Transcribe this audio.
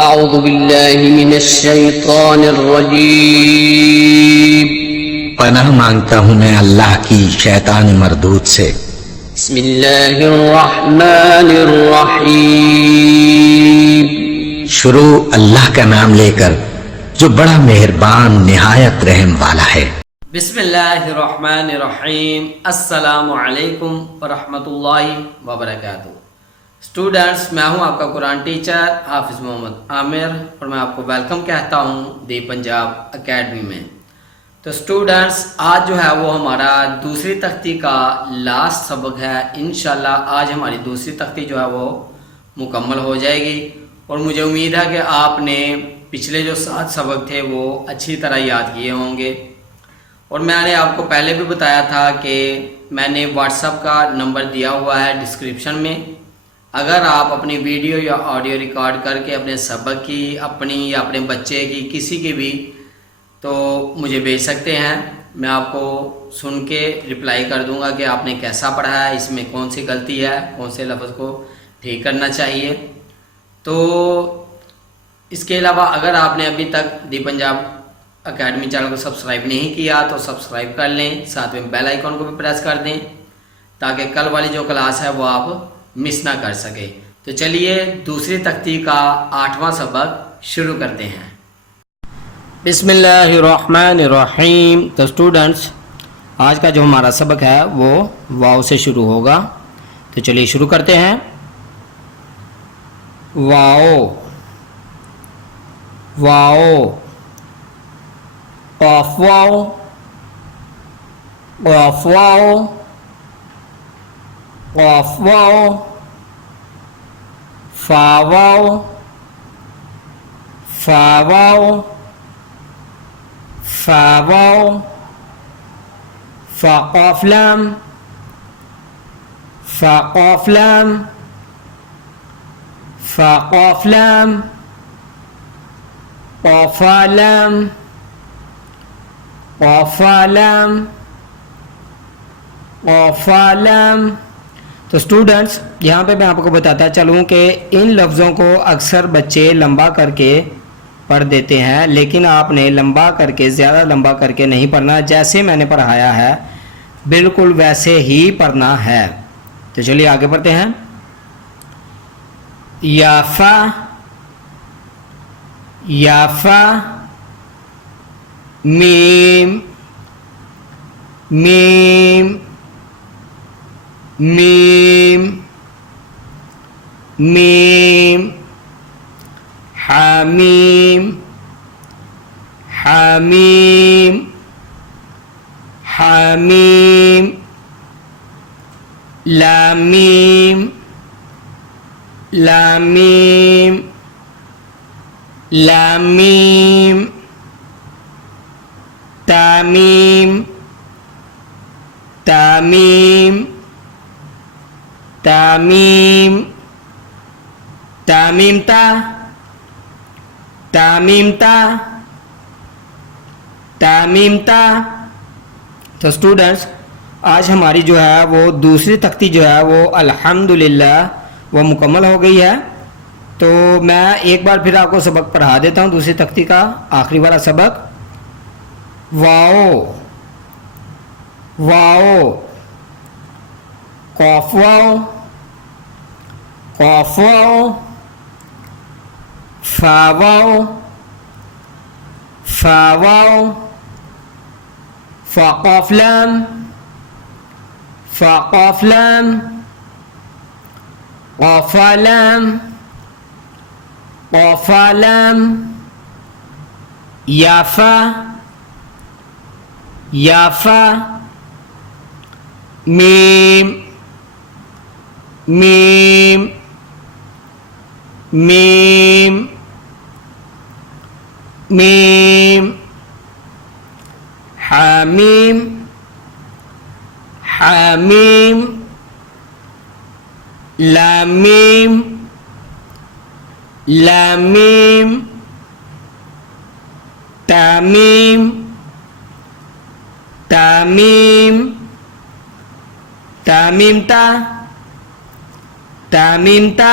أعوذ بالله من الشيطان الرجيم پناہ مانگتا ہوں میں اللہ کی شیطان مردود سے۔ بسم الله الرحمن الرحيم شروع اللہ کا نام لے کر جو بڑا مہربان نہایت رحم والا ہے۔ بسم اللہ الرحمن الرحیم۔ السلام علیکم ورحمۃ اللہ وبرکاتہ۔ اسٹوڈنٹس، میں ہوں آپ کا قرآن ٹیچر حافظ محمد عامر اور میں آپ کو ویلکم کہتا ہوں دی پنجاب اکیڈمی میں۔ تو اسٹوڈنٹس، آج جو ہے وہ ہمارا دوسری تختی کا لاسٹ سبق ہے۔ انشاءاللہ آج ہماری دوسری تختی جو ہے وہ مکمل ہو جائے گی اور مجھے امید ہے کہ آپ نے پچھلے جو 7 سبق تھے وہ اچھی طرح یاد کیے ہوں گے۔ اور میں نے آپ کو پہلے بھی بتایا تھا کہ میں نے واٹس ایپ کا نمبر دیا ہوا ہے ڈسکرپشن میں۔ اگر آپ اپنی ویڈیو یا آڈیو ریکارڈ کر کے اپنے سبق کی، اپنی یا اپنے بچے کی، کسی کی بھی، تو مجھے بھیج سکتے ہیں۔ میں آپ کو سن کے رپلائی کر دوں گا کہ آپ نے کیسا پڑھا ہے، اس میں کون سی غلطی ہے، کون سے لفظ کو ٹھیک کرنا چاہیے۔ تو اس کے علاوہ اگر آپ نے ابھی تک دی پنجاب اکیڈمی چینل کو سبسکرائب نہیں کیا تو سبسکرائب کر لیں، ساتھ میں بیل آئیکن کو بھی پریس کر دیں تاکہ کل والی جو کلاس ہے وہ آپ مس نہ کر سکے۔ تو چلیے دوسری تختی کا 8واں سبق شروع کرتے ہیں۔ بسم اللہ الرحمن الرحیم۔ تو اسٹوڈنٹس، آج کا جو ہمارا سبق ہے وہ واو سے شروع ہوگا۔ تو چلیے شروع کرتے ہیں۔ واو، واو، قاف واو، قاف واو، قاف واو، فا واو، فا واو، فا واو، فا قاف لام، فا قاف لام، فا قاف لام، قاف لام، قاف لام، قاف لام۔ تو اسٹوڈنٹس، یہاں پہ میں آپ کو بتاتا چلوں کہ ان لفظوں کو اکثر بچے لمبا کر کے پڑھ دیتے ہیں، لیکن آپ نے لمبا کر کے، زیادہ لمبا کر کے نہیں پڑھنا، جیسے میں نے پڑھایا ہے بالکل ویسے ہی پڑھنا ہے۔ تو چلیے آگے پڑھتے ہیں۔ یافا، یافا، میم، میم، میم، میم، حامیم، حامیم، حامیم، لامیم، لامیم، لامیم، تامیم، تامیم، تامیم، تامیم تا، تامیم تا، تامیم تا۔ تو اسٹوڈنٹس، آج ہماری جو ہے وہ دوسری تختی جو ہے وہ الحمدللہ وہ مکمل ہو گئی ہے۔ تو میں ایک بار پھر آپ کو سبق پڑھا دیتا ہوں، دوسری تختی کا آخری والا سبق۔ واو، واو، قاف واو، قاف واو، فا واو، فا واو، فا قاف لام، فا قاف لام، قاف لام، قاف لام، یافا، یافا، میم، میم، میم، میم، حامیم، حامیم، لامیم، لامیم، تامیم، تامیم، تامیم تا، تامیم تا،